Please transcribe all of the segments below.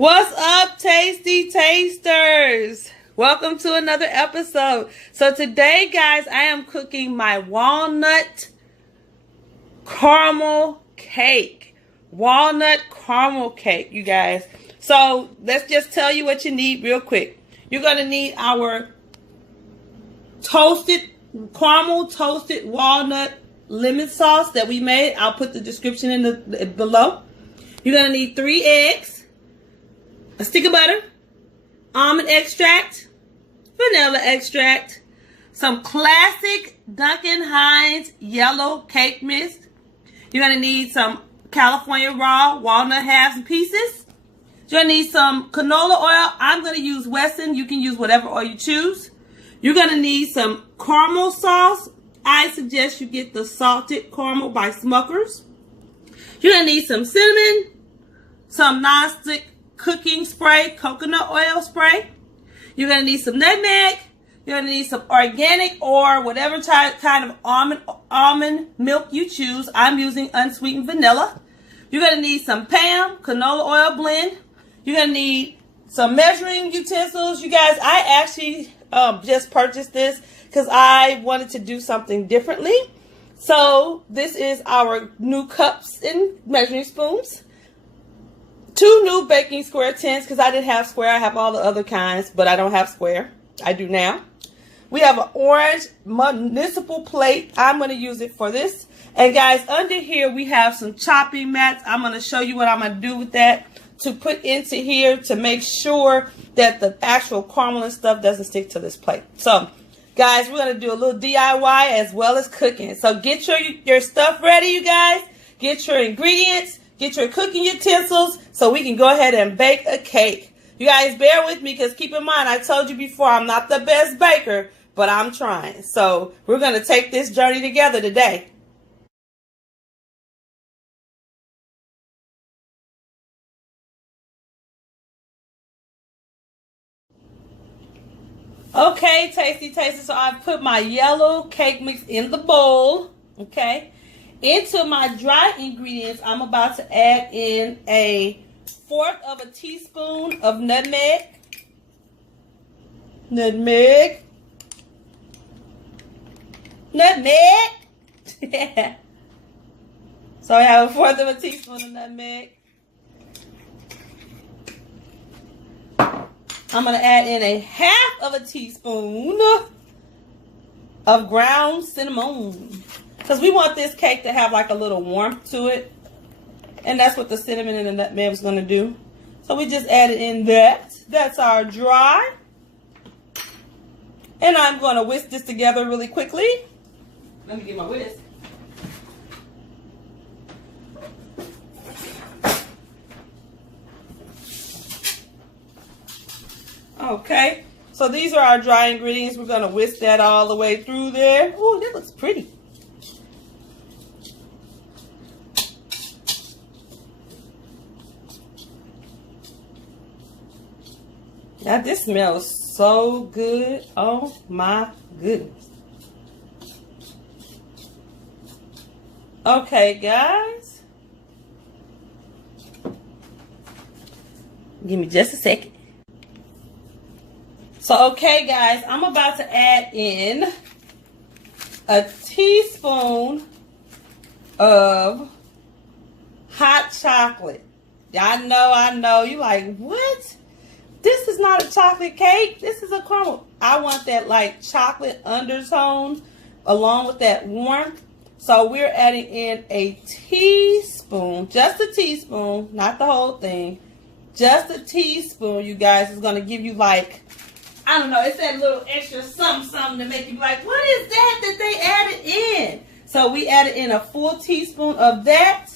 What's up, Tey-stee Teysters? Welcome to another episode. So today, guys, I am cooking my walnut caramel cake. Walnut caramel cake, you guys. So let's just tell you what you need real quick. You're going to need our caramel toasted walnut lemon sauce that we made. I'll put the description in the below. You're going to need 3 eggs. A stick of butter, almond extract, vanilla extract, some classic Duncan Hines yellow cake mix. You're going to need some California raw walnut halves and pieces. You're going to need some canola oil. I'm going to use Wesson. You can use whatever oil you choose. You're going to need some caramel sauce. I suggest you get the salted caramel by Smucker's. You're going to need some cinnamon, some nonstick cooking spray, coconut oil spray. You're going to need some nutmeg. You're going to need some organic or whatever kind of almond milk you choose. I'm using unsweetened vanilla. You're going to need some Pam canola oil blend. You're going to need some measuring utensils. You guys, I actually just purchased this because I wanted to do something differently. So this is our new cups and measuring spoons. 2 new baking square tins because I didn't have square. I have all the other kinds, but I don't have square. I do now. We have an orange municipal plate. I'm going to use it for this. And guys, under here we have some chopping mats. I'm going to show you what I'm going to do with that to put into here to make sure that the actual caramel and stuff doesn't stick to this plate. So guys, we're going to do a little DIY as well as cooking. So get your stuff ready, you guys. Get your ingredients. Get your cooking utensils so we can go ahead and bake a cake. You guys bear with me because keep in mind, I told you before, I'm not the best baker, but I'm trying. So we're going to take this journey together today. Okay, Tey-stee Teysters, so I've put my yellow cake mix in the bowl, okay? Into my dry ingredients, I'm about to add in 1/4 teaspoon of nutmeg. Nutmeg. So I have 1/4 teaspoon of nutmeg. I'm going to add in 1/2 teaspoon of ground cinnamon. Because we want this cake to have like a little warmth to it. And that's what the cinnamon and the nutmeg is going to do. So we just added in that. That's our dry. And I'm going to whisk this together really quickly. Let me get my whisk. Okay. So these are our dry ingredients. We're going to whisk that all the way through there. Ooh, that looks pretty. Now this smells so good. Oh my goodness. Okay, guys. Give me just a second. So, okay, guys, I'm about to add in a teaspoon of hot chocolate. I know. You like, what? This is not a chocolate cake. This is a caramel. I want that like chocolate undertone along with that warmth. So we're adding in a teaspoon, just a teaspoon, not the whole thing. Just a teaspoon, you guys, is going to give you like, I don't know, it's that little extra something to make you be like, what is that they added in? So we added in a full teaspoon of that.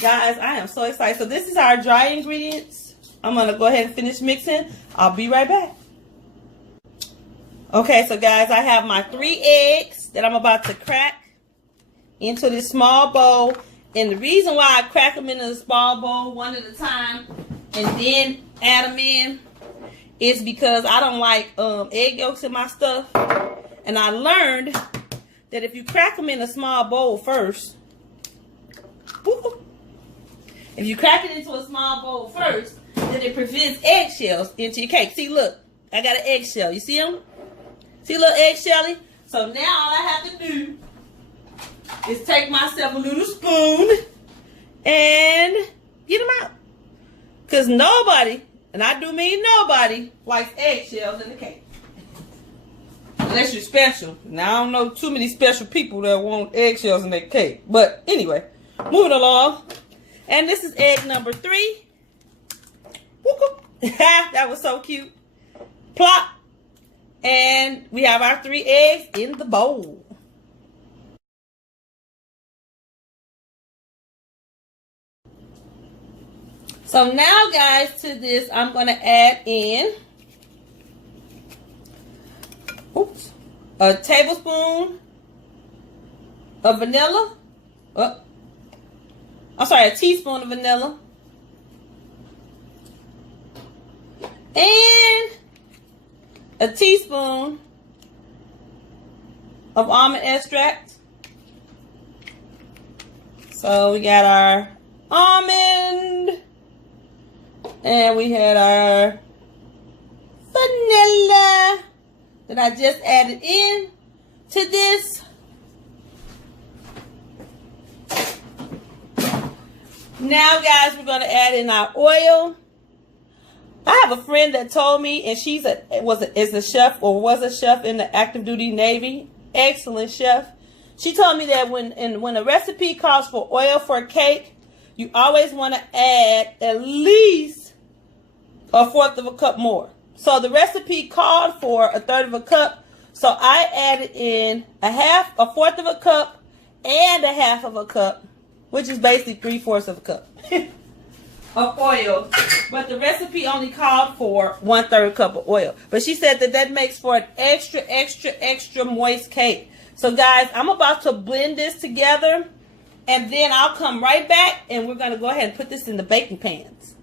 Guys, I am so excited. So this is our dry ingredients. I'm going to go ahead and finish mixing. I'll be right back. Okay, so guys, I have my 3 eggs that I'm about to crack into this small bowl. And the reason why I crack them into the small bowl one at a time and then add them in is because I don't like egg yolks in my stuff. And I learned that if you crack them in a small bowl first, if you crack it into a small bowl first, that it prevents eggshells into your cake. See, look, I got an eggshell. You see them? See a little eggshelly? So now all I have to do is take myself a little spoon and get them out. Because nobody, and I do mean nobody, likes eggshells in the cake. Unless you're special. Now, I don't know too many special people that want eggshells in their cake. But anyway, moving along. And this is egg number 3. That was so cute. Plop. And we have our 3 eggs in the bowl. So now, guys, to this, I'm going to add in a tablespoon of vanilla. A teaspoon of vanilla. And a teaspoon of almond extract. So we got our almond. And we had our vanilla that I just added in to this. Now, guys, we're going to add in our oil. I have a friend that told me, and is a chef or was a chef in the active duty Navy. Excellent chef. She told me that when a recipe calls for oil for a cake, you always want to add at least a 1/4 of a cup more. So the recipe called for a 1/3 of a cup. So I added in a 1/4 of a cup and a 1/2 of a cup, which is basically 3/4 of a cup of oil. But the recipe only called for 1/3 cup of oil. But she said that makes for an extra moist cake. So guys, I'm about to blend this together, and then I'll come right back and we're going to go ahead and put this in the baking pans.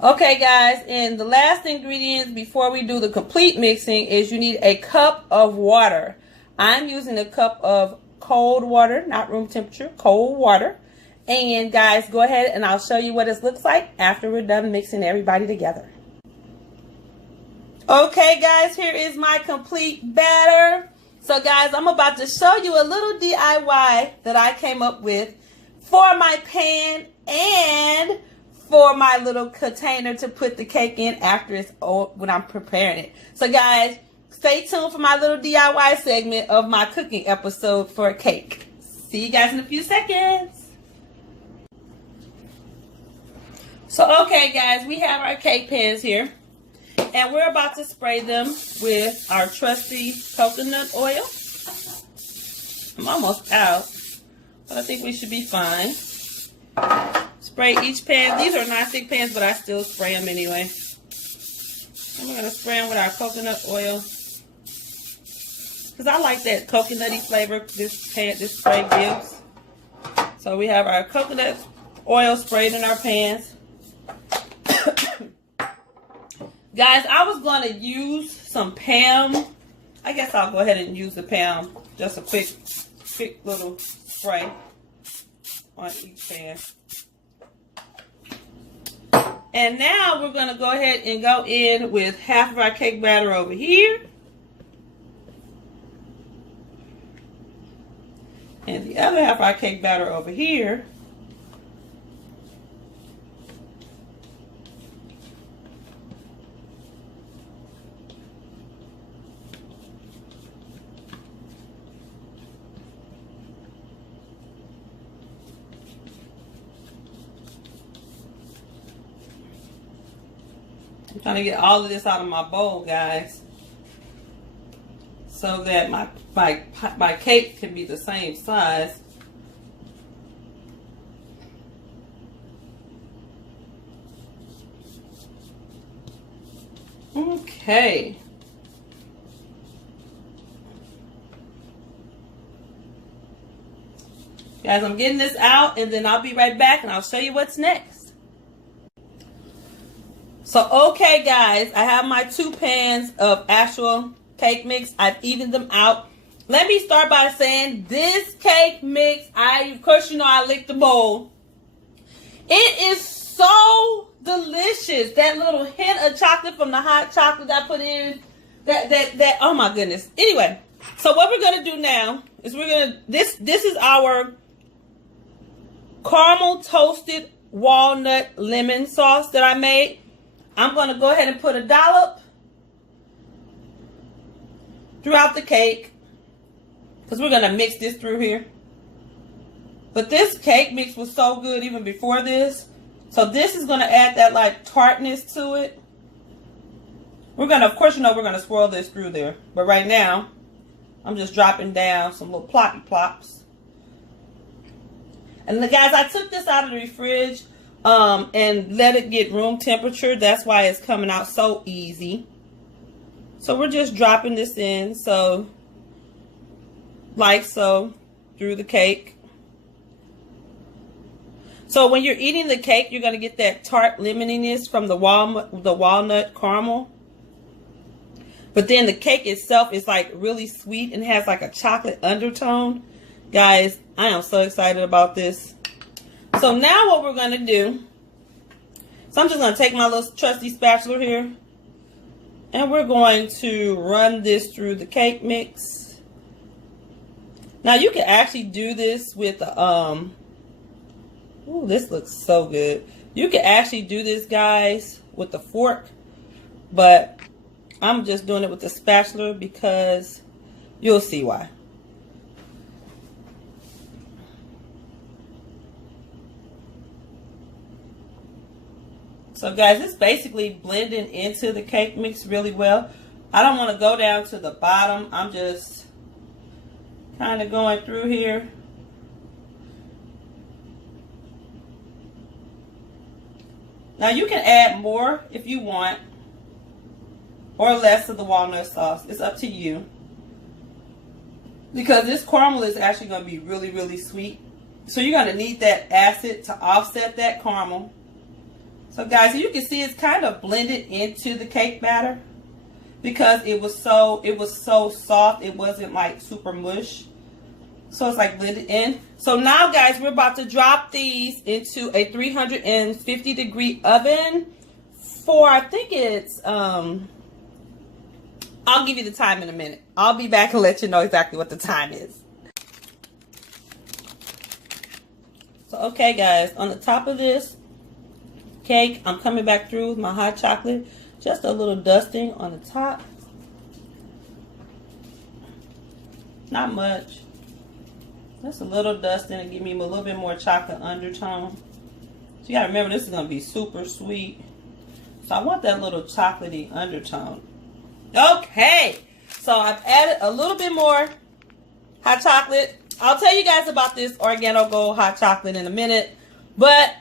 Okay, guys, and the last ingredients before we do the complete mixing is you need a cup of water. I'm using a cup of cold water, not room temperature, cold water. And guys, go ahead and I'll show you what it looks like after we're done mixing everybody together. Okay, guys, here is my complete batter. So guys, I'm about to show you a little DIY that I came up with for my pan and for my little container to put the cake in after when I'm preparing it. So guys, stay tuned for my little DIY segment of my cooking episode for a cake. See you guys in a few seconds. So okay, guys, we have our cake pans here, and we're about to spray them with our trusty coconut oil. I'm almost out, but I think we should be fine. Spray each pan. These are non-stick pans, but I still spray them anyway. And we're going to spray them with our coconut oil, because I like that coconutty flavor this spray gives. So we have our coconut oil sprayed in our pans. Guys, I was going to use some Pam. I guess I'll go ahead and use the Pam. Just a quick little spray on each pan. And now we're going to go ahead and go in with 1/2 of our cake batter over here. And the other 1/2 of our cake batter over here. I'm trying to get all of this out of my bowl, guys, so that my cake can be the same size. Okay. Guys, I'm getting this out, and then I'll be right back, and I'll show you what's next. So, okay, guys, I have my 2 pans of actual cake mix. I've evened them out. Let me start by saying this cake mix, of course, you know I licked the bowl. It is so delicious. That little hint of chocolate from the hot chocolate I put in. That oh my goodness. Anyway, so what we're gonna do now is this is our caramel toasted walnut lemon sauce that I made. I'm gonna go ahead and put a dollop throughout the cake because we're gonna mix this through here. But this cake mix was so good even before this. So this is gonna add that like tartness to it. We're gonna, of course, we're gonna swirl this through there. But right now, I'm just dropping down some little ploppy plops. And guys, I took this out of the fridge and let it get room temperature. That's why it's coming out so easy. So we're just dropping this in, so like so, through the cake. So when you're eating the cake, you're gonna get that tart lemoniness from the walnut caramel. But then the cake itself is like really sweet and has like a chocolate undertone. Guys, I am so excited about this. So now what we're going to do, so I'm just going to take my little trusty spatula here. And we're going to run this through the cake mix. Now you can actually do this with, ooh, this looks so good. You can actually do this, guys, with a fork. But I'm just doing it with the spatula because you'll see why. So guys, it's basically blending into the cake mix really well. I don't want to go down to the bottom. I'm just kind of going through here. Now you can add more if you want, or less of the walnut sauce. It's up to you. Because this caramel is actually going to be really, really sweet. So you're going to need that acid to offset that caramel. So guys, you can see it's kind of blended into the cake batter. Because it was so soft. It wasn't like super mush. So it's like blended in. So now guys, we're about to drop these into a 350 degree oven for, I think it's, I'll give you the time in a minute. I'll be back and let you know exactly what the time is. So, okay, guys, on the top of this cake, I'm coming back through with my hot chocolate. Just a little dusting on the top. Not much. Just a little dusting to give me a little bit more chocolate undertone. So, you got to remember, this is going to be super sweet. So, I want that little chocolatey undertone. Okay, so I've added a little bit more hot chocolate. I'll tell you guys about this Organo Gold hot chocolate in a minute. But,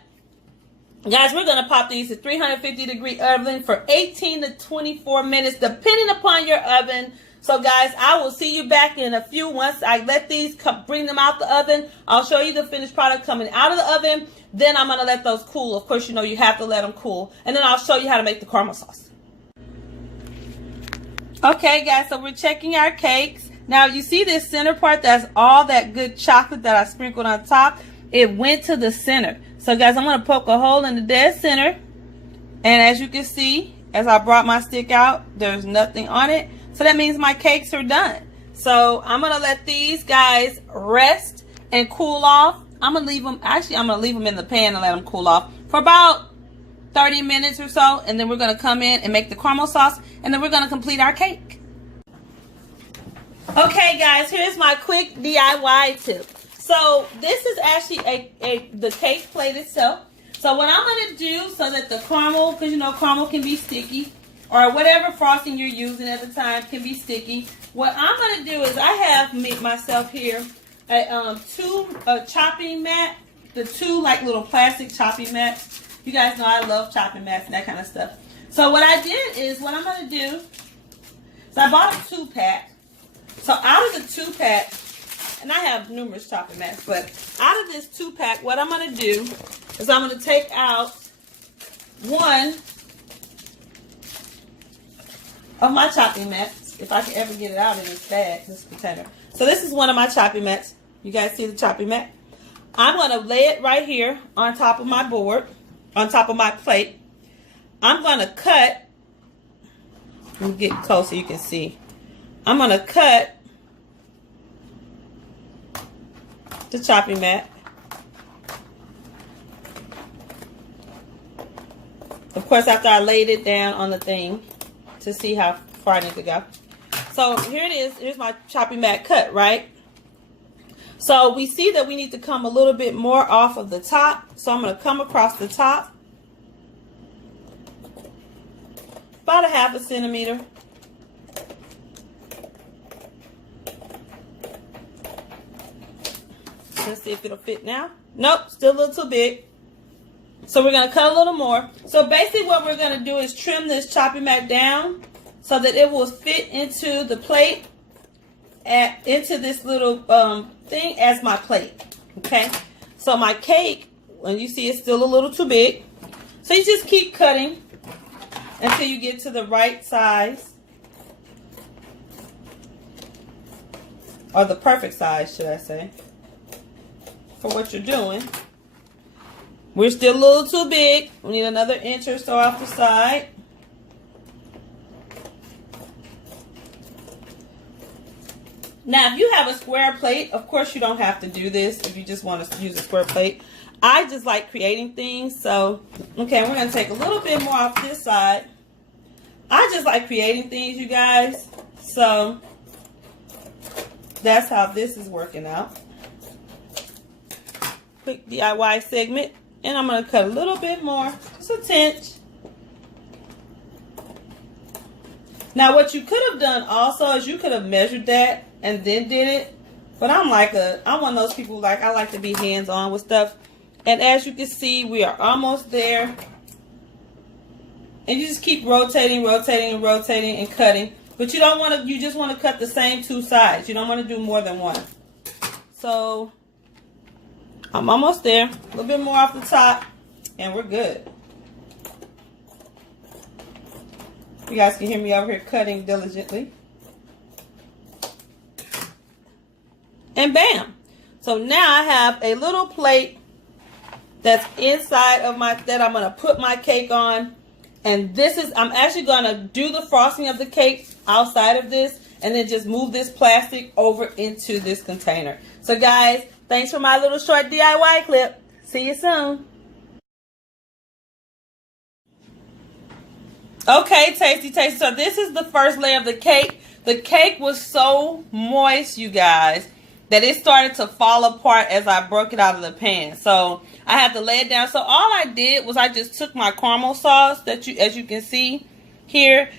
guys, we're going to pop these to 350 degree oven for 18 to 24 minutes, depending upon your oven. So, guys, I will see you back in a few. Once I let these bring them out the oven, I'll show you the finished product coming out of the oven. Then I'm going to let those cool. Of course, you have to let them cool. And then I'll show you how to make the caramel sauce. Okay, guys, so we're checking our cakes. Now, you see this center part? That's all that good chocolate that I sprinkled on top. It went to the center. So, guys, I'm going to poke a hole in the dead center. And as you can see, as I brought my stick out, there's nothing on it. So that means my cakes are done. So I'm going to let these guys rest and cool off. I'm going to leave them, actually, I'm going to leave them in the pan and let them cool off for about 30 minutes or so, and then we're going to come in and make the caramel sauce, and then we're going to complete our cake. Okay, guys, here's my quick DIY tip. So this is actually the cake plate itself. So what I'm going to do so that the caramel, because caramel can be sticky, or whatever frosting you're using at the time can be sticky. What I'm going to do is I have made myself here a chopping mat, the two like little plastic chopping mats. You guys know I love chopping mats and that kind of stuff. So what I did is, what I'm going to do, so I bought a 2-pack. So out of the 2-pack, and I have numerous chopping mats, but out of this 2-pack, what I'm going to do is I'm going to take out one of my chopping mats, if I can ever get it out in this bag, this container. So this is one of my chopping mats. You guys see the chopping mat? I'm going to lay it right here on top of my board. on top of my plate. I'm going to cut. Let me get close so you can see. I'm going to cut the chopping mat. Of course, after I laid it down on the thing to see how far I need to go. So here it is. Here's my chopping mat cut, right? So we see that we need to come a little bit more off of the top. So I'm going to come across the top. About a 1/2 centimeter. Let's see if it'll fit now. Nope, still a little too big. So we're going to cut a little more. So basically what we're going to do is trim this chopping mat down so that it will fit into the plate, into this little thing as my plate. Okay. So my cake, when you see it's still a little too big. So you just keep cutting until you get to the right size. Or the perfect size, should I say, for what you're doing. We're still a little too big. We need another inch or so off the side. Now, if you have a square plate, of course you don't have to do this if you just want to use a square plate. I just like creating things. So, okay, we're going to take a little bit more off this side. I just like creating things, you guys. So, that's how this is working out. Quick DIY segment. And I'm going to cut a little bit more, just a tinch. Now, what you could have done also is you could have measured that and then did it. But I'm one of those people, like, I like to be hands-on with stuff. And as you can see, we are almost there. And you just keep rotating, rotating, and rotating and cutting. But you don't want to, you just want to cut the same 2 sides. You don't want to do more than one. So I'm almost there. A little bit more off the top, and we're good. You guys can hear me over here cutting diligently. And bam. So now I have a little plate that's inside of that I'm going to put my cake on. And this is, I'm actually going to do the frosting of the cake outside of this, and then just move this plastic over into this container. So guys, thanks for my little short DIY clip. See you soon. Okay, Tey-stee Teysters. So this is the first layer of the cake. The cake was so moist, you guys, that it started to fall apart as I broke it out of the pan. So I had to lay it down. So all I did was I just took my caramel sauce that as you can see here.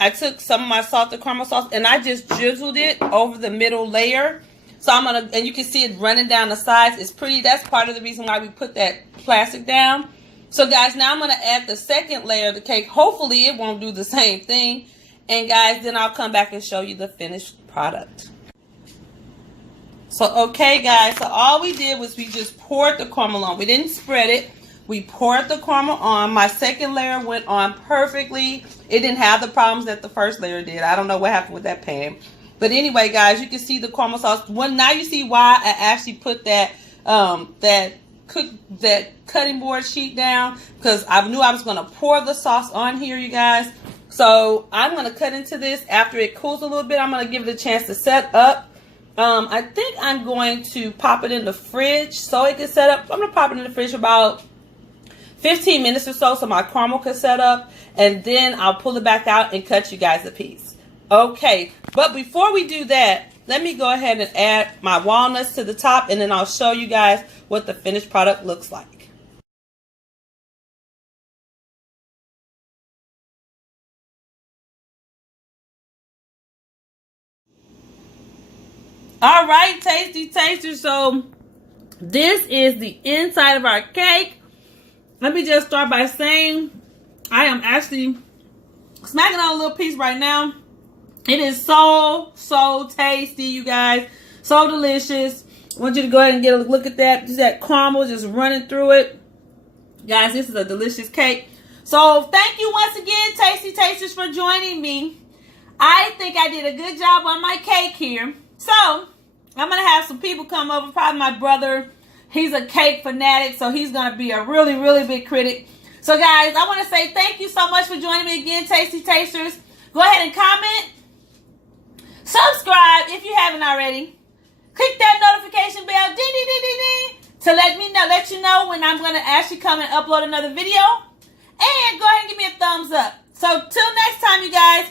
I took some of my salted caramel sauce and I just drizzled it over the middle layer. So I'm gonna, and you can see it running down the sides. It's pretty. That's part of the reason why we put that plastic down. So guys, now I'm gonna add the second layer of the cake. Hopefully it won't do the same thing. And guys, then I'll come back and show you the finished product. So okay guys, so all we did was we just poured the caramel on. We didn't spread it. We poured the caramel on. My second layer went on perfectly. It didn't have the problems that the first layer did. I don't know what happened with that pan. But anyway, guys, you can see the caramel sauce. Now you see why I actually put that that cutting board sheet down, because I knew I was going to pour the sauce on here, you guys. So I'm going to cut into this after it cools a little bit. I'm going to give it a chance to set up. I think I'm going to pop it in the fridge so it can set up. I'm going to pop it in the fridge for about 15 minutes or so my caramel can set up. And then I'll pull it back out and cut you guys a piece. Okay, but before we do that, let me go ahead and add my walnuts to the top, and then I'll show you guys what the finished product looks like. All right, Tey-stee Tasters. So this is the inside of our cake. Let me just start by saying I am actually smacking on a little piece right now. It is so tasty, you guys. So delicious. I want you to go ahead and get a look at that. Just that caramel just running through it. Guys, this is a delicious cake. So thank you once again, Tey-stee Tasters, for joining me. I think I did a good job on my cake here. So I'm going to have some people come over, probably my brother, He's a cake fanatic, so he's going to be a really, really big critic. So, guys, I want to say thank you so much for joining me again, Tey-stee Tasters. Go ahead and comment. Subscribe if you haven't already. Click that notification bell, ding, ding, ding, ding, ding, to let you know when I'm going to actually come and upload another video. And go ahead and give me a thumbs up. So, till next time, you guys,